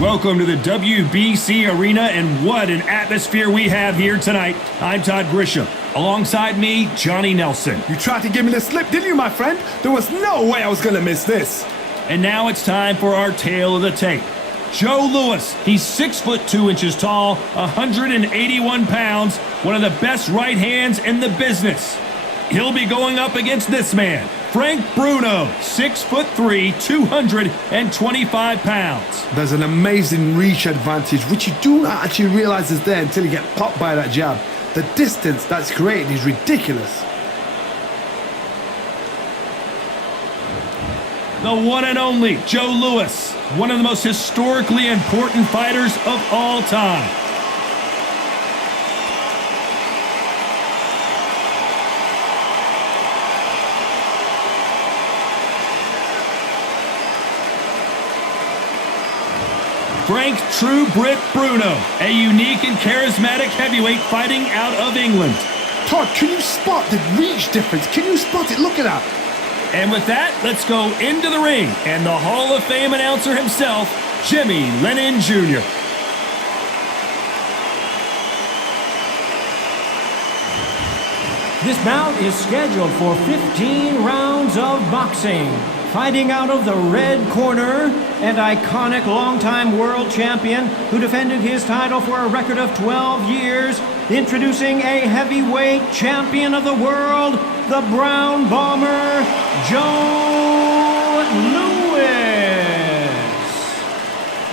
Welcome to the WBC Arena, and what an atmosphere we have here tonight. I'm Todd Grisham. Alongside me, Johnny Nelson. You tried to give me the slip, didn't you, my friend? There was no way I was going to miss this. And now it's time for our tale of the tape. Joe Louis, he's 6 foot 2 inches tall, 181 pounds, one of the best right hands in the business. He'll be going up against this man, Frank Bruno, 6 foot 3, 225 pounds. There's an amazing reach advantage, which you do not actually realize is there until you get popped by that jab. The distance that's created is ridiculous. The one and only Joe Louis, one of the most historically important fighters of all time. Frank True Brit Bruno, a unique and charismatic heavyweight fighting out of England. Todd, can you spot the reach difference? Can you spot it? Look at that. And with that, let's go into the ring and the Hall of Fame announcer himself, Jimmy Lennon Jr. This bout is scheduled for 15 rounds of boxing. Fighting out of the red corner, and iconic longtime world champion who defended his title for a record of 12 years, introducing a heavyweight champion of the world, the Brown Bomber, Joe Louis.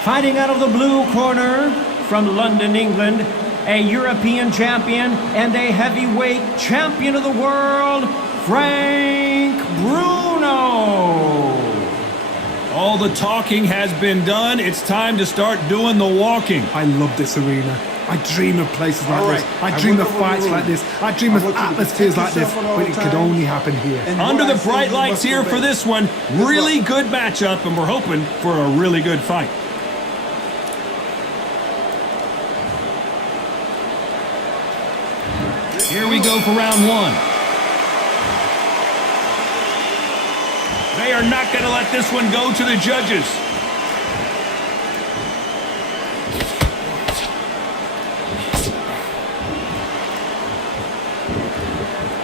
Fighting out of the blue corner, from London, England, a European champion and a heavyweight champion of the world, Frank Bruno. All the talking has been done. It's time to start doing the walking. I love this arena. I dream of places like this. I dream of fights like this. I dream of atmospheres like this, but it could only happen here. Under the bright lights here for this one, really good matchup, and we're hoping for a really good fight. Here we go for round one. They are not going to let this one go to the judges.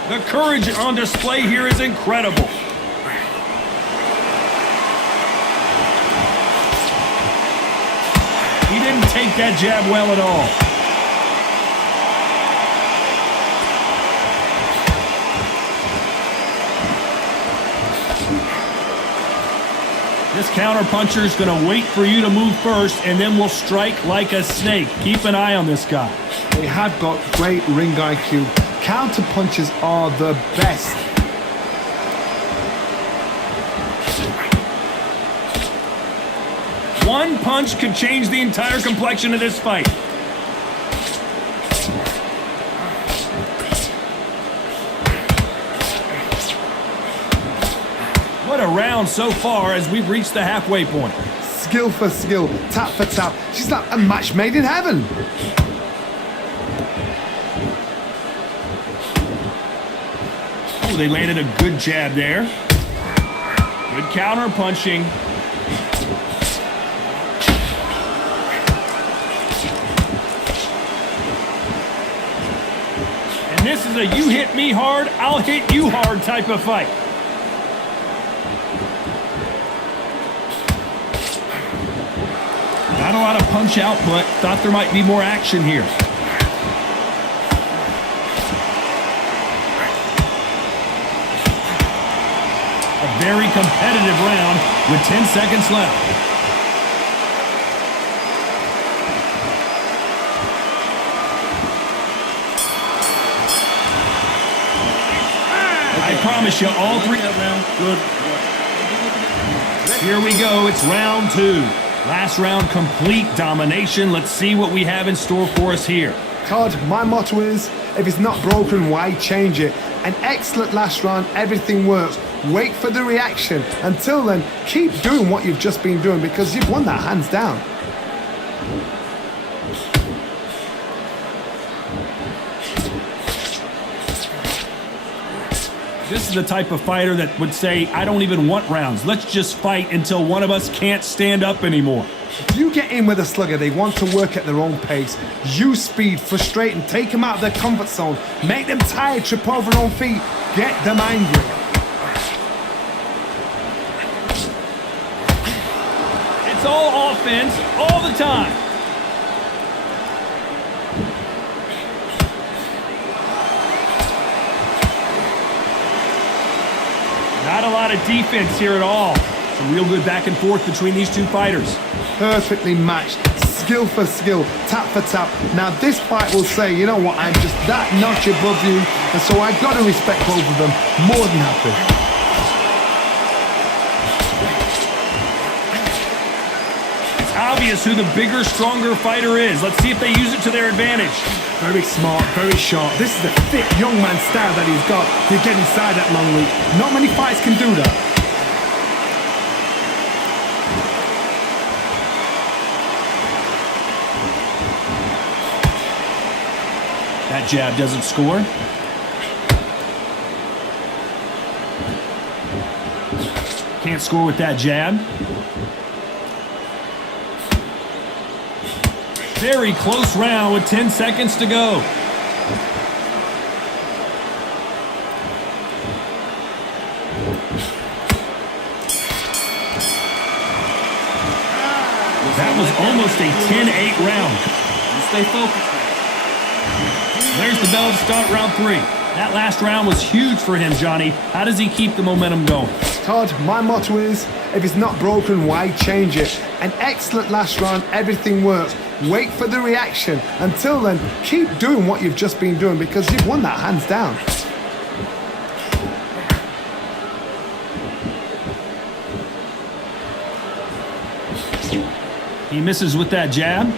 The courage on display here is incredible. He didn't take that jab well at all. This counter-puncher is going to wait for you to move first, and then will strike like a snake. Keep an eye on this guy. They have got great ring IQ. Counter-punches are the best. One punch could change the entire complexion of this fight. What a round so far as we've reached the halfway point. Skill for skill, tap for tap. She's like a match made in heaven. Oh, they landed a good jab there. Good counter punching. And this is a you hit me hard, I'll hit you hard type of fight. Not a lot of punch output. Thought there might be more action here. A very competitive round with 10 seconds left. I promise you all three. Good. Here we go. It's round two. Last round, complete domination. Let's see what we have in store for us here. Todd, my motto is, if it's not broken, why change it? An excellent last round, everything works. Wait for the reaction. Until then, keep doing what you've just been doing because you've won that hands down. This is the type of fighter that would say, I don't even want rounds. Let's just fight until one of us can't stand up anymore. If you get in with a slugger, they want to work at their own pace. Use speed, frustrate them, take them out of their comfort zone. Make them tired, trip over their own feet, get them angry. It's all offense, all the time. Not a lot of defense here at all. Some real good back and forth between these two fighters. Perfectly matched, skill for skill, tap for tap. Now this fight will say, you know what, I'm just that notch above you, and so I gotta respect both of them more than happy. Obvious who the bigger, stronger fighter is. Let's see if they use it to their advantage. Very smart, very sharp. This is the fit young man style that he's got to get inside that long reach. Not many fights can do that. That jab doesn't score. Can't score with that jab. Very close round with 10 seconds to go. That was almost a 10-8 round. Stay focused. There's the bell to start round 3. That last round was huge for him, Johnny. How does he keep the momentum going? Todd, my motto is, if it's not broken, why change it? An excellent last round, everything works. Wait for the reaction. Until then, keep doing what you've just been doing because you've won that hands down. He misses with that jab.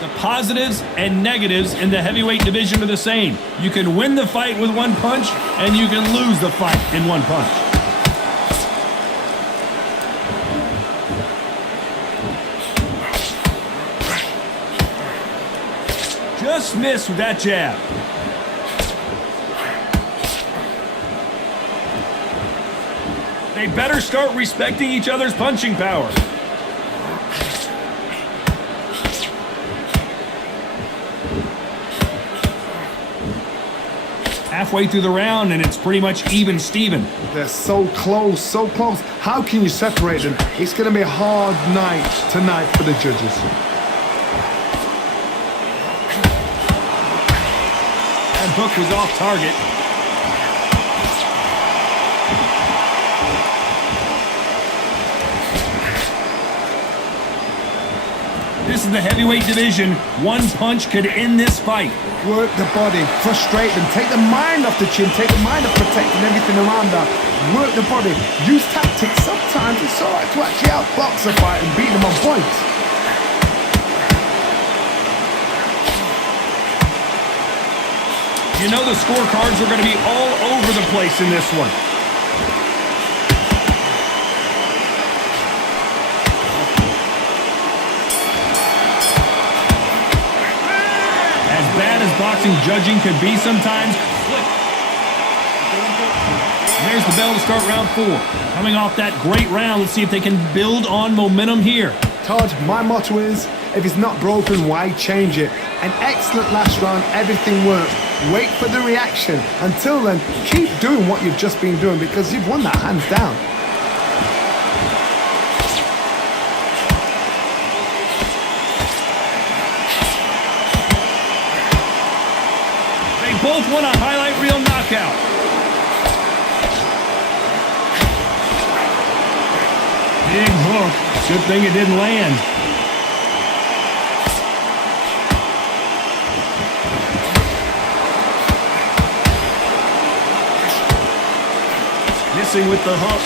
The positives and negatives in the heavyweight division are the same. You can win the fight with one punch, and you can lose the fight in one punch. Just missed with that jab. They better start respecting each other's punching power. Halfway through the round, and it's pretty much even Steven. They're so close, so close. How can you separate them? It's going to be a hard night tonight for the judges. That hook was off target. This is the heavyweight division. One punch could end this fight. Work the body, frustrate them, take the mind off the chin, take the mind off protecting everything around that. Work the body, use tactics. Sometimes it's alright to actually outbox a fight and beat them on points. You know the scorecards are going to be all over the place in this one. As bad as boxing judging could be sometimes, there's the bell to start round 4. Coming off that great round, let's see if they can build on momentum here. Todd, my motto is, if it's not broken, why change it? An excellent last round, everything works. Wait for the reaction. Until then, keep doing what you've just been doing because you've won that hands down. They both won a highlight reel knockout. Big hook. Good thing it didn't land. Missing with the hook.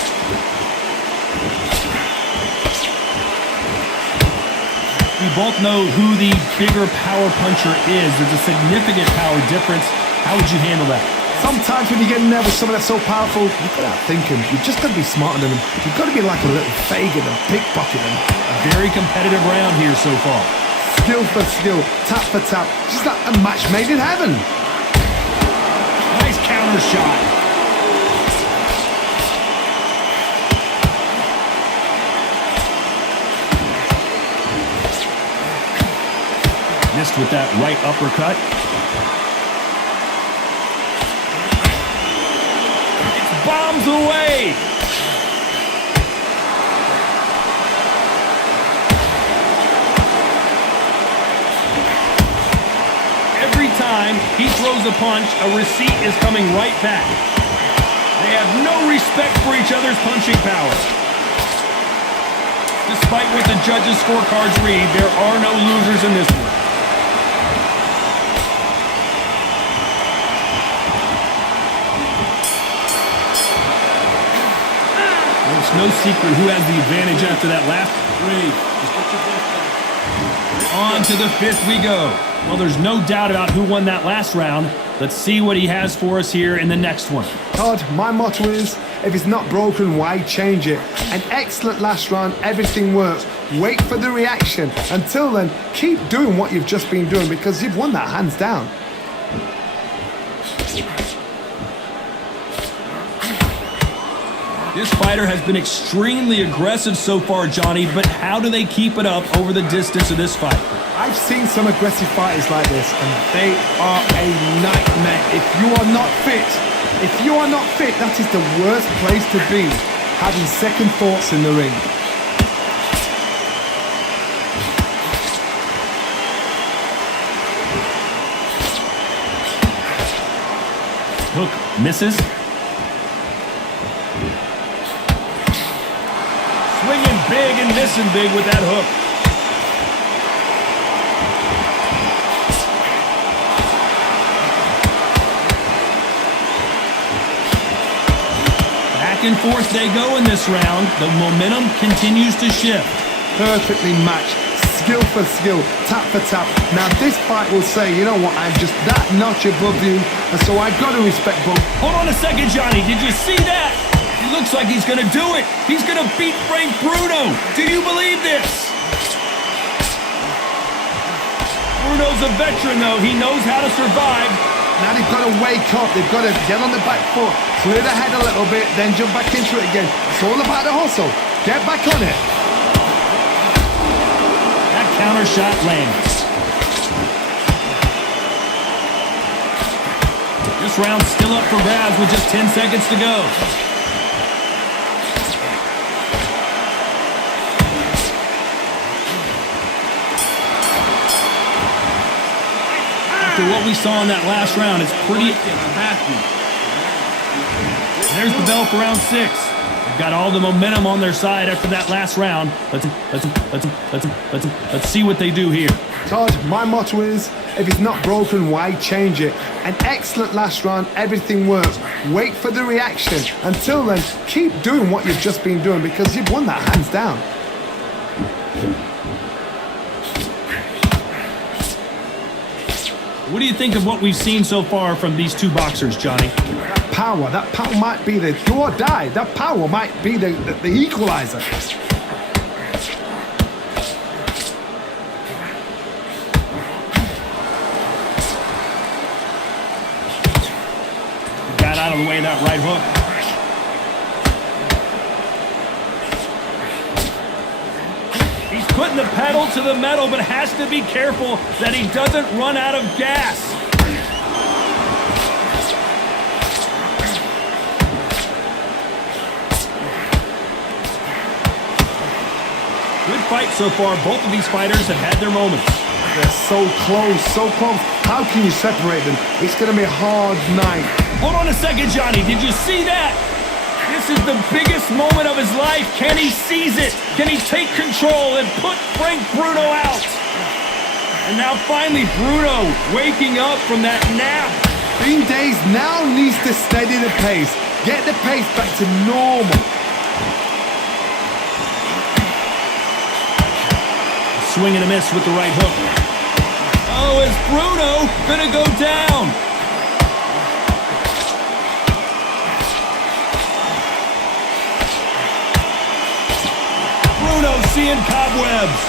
We both know who the bigger power puncher is. There's a significant power difference. How would you handle that? Sometimes when you get in there with someone that's so powerful, you've got to outthink him. You've just got to be smarter than him. You've got to be like a little Fagin and pickpocket him. A very competitive round here so far. Skill for skill, tap for tap, just like a match made in heaven. counter shot. Missed with that right uppercut. It's bombs away. Every time he throws a punch, a receipt is coming right back. They have no respect for each other's punching power. Despite what the judges' scorecards read, there are no losers in this one. It's no secret who has the advantage after that last three. On to the fifth we go. Well, there's no doubt about who won that last round. Let's see what he has for us here in the next one. Todd, my motto is, if it's not broken, why change it? An excellent last round, everything works. Wait for the reaction. Until then, keep doing what you've just been doing because you've won that hands down. This fighter has been extremely aggressive so far, Johnny, but how do they keep it up over the distance of this fight? I've seen some aggressive fighters like this, and they are a nightmare. If you are not fit, that is the worst place to be, having second thoughts in the ring. Hook misses. Swinging big and missing big with that hook. Back and forth they go in this round. The momentum continues to shift. Perfectly matched, skill for skill, tap for tap. Now this fight will say, you know what, I'm just that notch above you, and so I've got to respect both. Hold on a second, Johnny. Did you see that? He looks like he's going to do it. He's going to beat Frank Bruno. Do you believe this? Bruno's a veteran, though. He knows how to survive. Now they've got to wake up. They've got to get on the back foot, clear the head a little bit, then jump back into it again. It's all about the hustle. Get back on it. That counter shot lands. This round's still up for grabs with just 10 seconds to go. After what we saw in that last round, it's pretty... There's the bell for round 6. They've got all the momentum on their side after that last round. Let's see what they do here. Todd, my motto is, if it's not broken, why change it? An excellent last round, everything works. Wait for the reaction. Until then, keep doing what you've just been doing because you've won that hands down. What do you think of what we've seen so far from these two boxers, Johnny? That power might be the do or die. That power might be the equalizer. Got out of the way of that right hook. He's putting the pedal to the metal, but has to be careful that he doesn't run out of gas. Good fight so far. Both of these fighters have had their moments. They're so close, so close. How can you separate them? It's going to be a hard night. Hold on a second, Johnny. Did you see that? This is the biggest moment of his life. Can he seize it? Can he take control and put Frank Bruno out? And now finally Bruno waking up from that nap. Bean Days now needs to steady the pace. Get the pace back to normal. Swing and a miss with the right hook. Oh, is Bruno gonna go down? Bruno seeing cobwebs.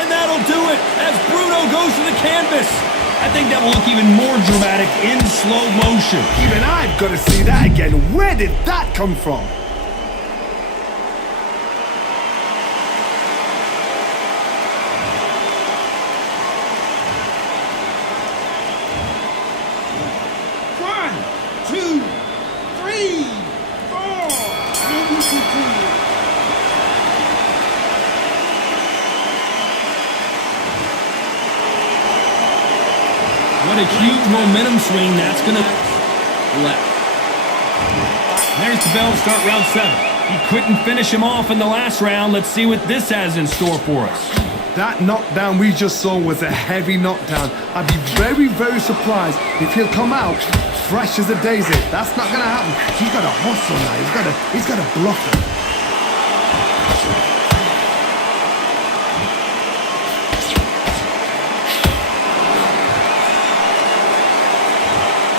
And that'll do it as Bruno goes to the canvas. I think that will look even more dramatic in slow motion. Even I've got to see that again. Where did that come from? One, two, three, four. And you continue. What a huge momentum swing that's going to left. There's the bell to start round 7. He couldn't finish him off in the last round. Let's see what this has in store for us. That knockdown we just saw was a heavy knockdown. I'd be very, very surprised if he'll come out fresh as a daisy. That's not going to happen. He's got a hustle now. He's got a bluff him.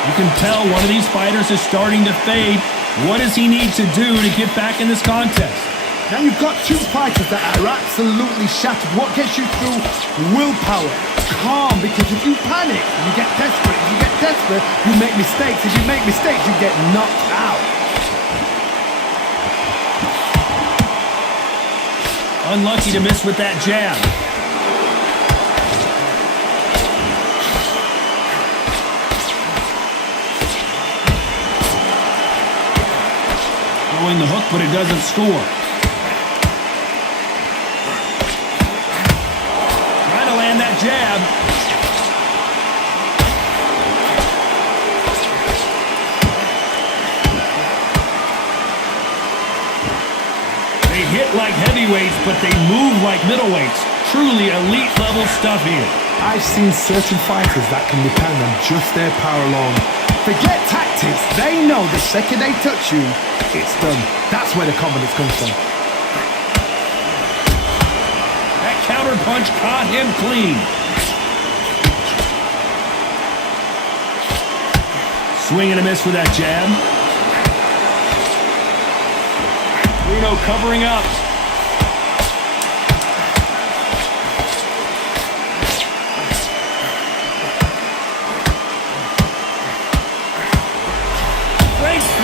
You can tell one of these fighters is starting to fade. What does he need to do to get back in this contest? Now you've got two fighters that are absolutely shattered. What gets you through? Willpower. Calm, because if you panic, you get desperate. If you get desperate, you make mistakes. If you make mistakes, you get knocked out. Unlucky to miss with that jab. Throwing the hook, but it doesn't score. Trying to land that jab. They hit like heavyweights, but they move like middleweights. Truly elite level stuff here. I've seen certain fighters that can depend on just their power alone. Forget tactics. They know the second they touch you, it's done. That's where the confidence comes from. That counter punch caught him clean. Swing and a miss with that jab. Bruno covering up.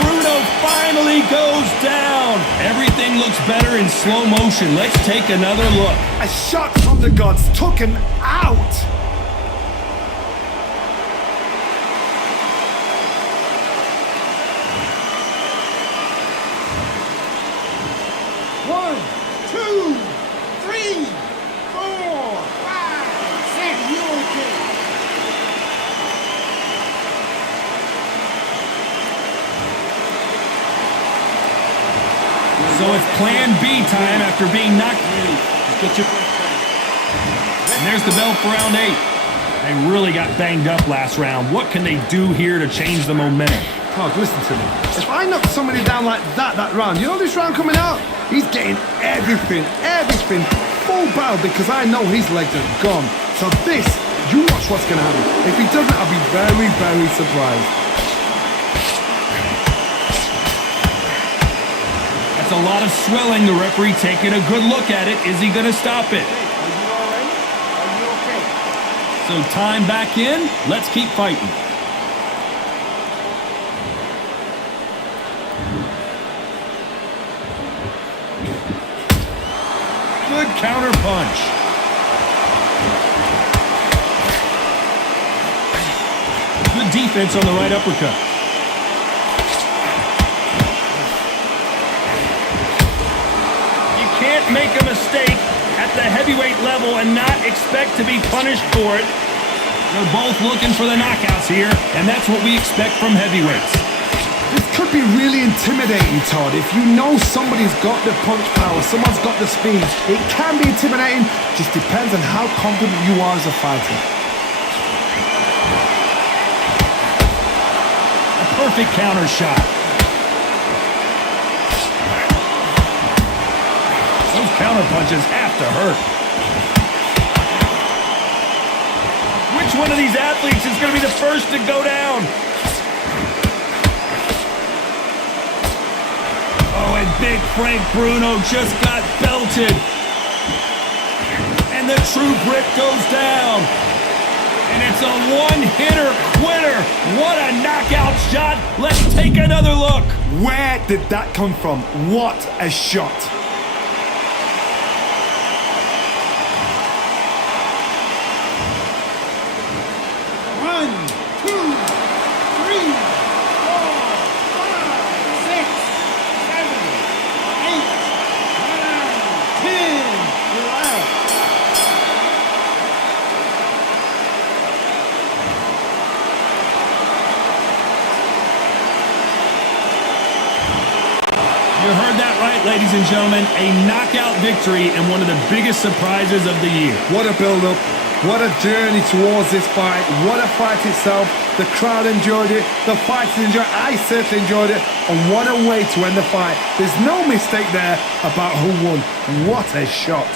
Bruno finally goes down. Everything looks better in slow motion. Let's take another look. A shot from the gods took him out. One, two, three, four, five, six. You okay? So it's plan B time after being knocked. And there's the bell for round 8. They really got banged up last round. What can they do here to change the momentum? Todd, listen to me. If I knock somebody down like that round, you know this round coming out? He's getting everything, full barrel, because I know his legs are gone. So this, you watch what's going to happen. If he doesn't, I'll be very, very surprised. That's a lot of swelling. The referee taking a good look at it. Is he going to stop it? Are you all right? Are you okay? So time back in. Let's keep fighting. Good counter punch. Good defense on the right uppercut. You can't make a mistake at the heavyweight level and not expect to be punished for it. They're both looking for the knockouts here, and that's what we expect from heavyweights. This could be really intimidating, Todd. If you know somebody's got the punch power, someone's got the speed, it can be intimidating. Just depends on how confident you are as a fighter. A perfect counter shot. Those counter punches have to hurt. Which one of these athletes is going to be the first to go down? Oh, and big Frank Bruno just got belted. And the true Brit goes down. And it's a one-hitter quitter. What a knockout shot. Let's take another look. Where did that come from? What a shot. One, two, three, four, five, six, seven, eight, nine, 10. You're out. You heard that right, ladies and gentlemen. A knockout victory and one of the biggest surprises of the year. What a build-up. What a journey towards this fight. What a fight itself. The crowd enjoyed it. The fighters enjoyed it. I certainly enjoyed it. And what a way to end the fight. There's no mistake there about who won. What a shot.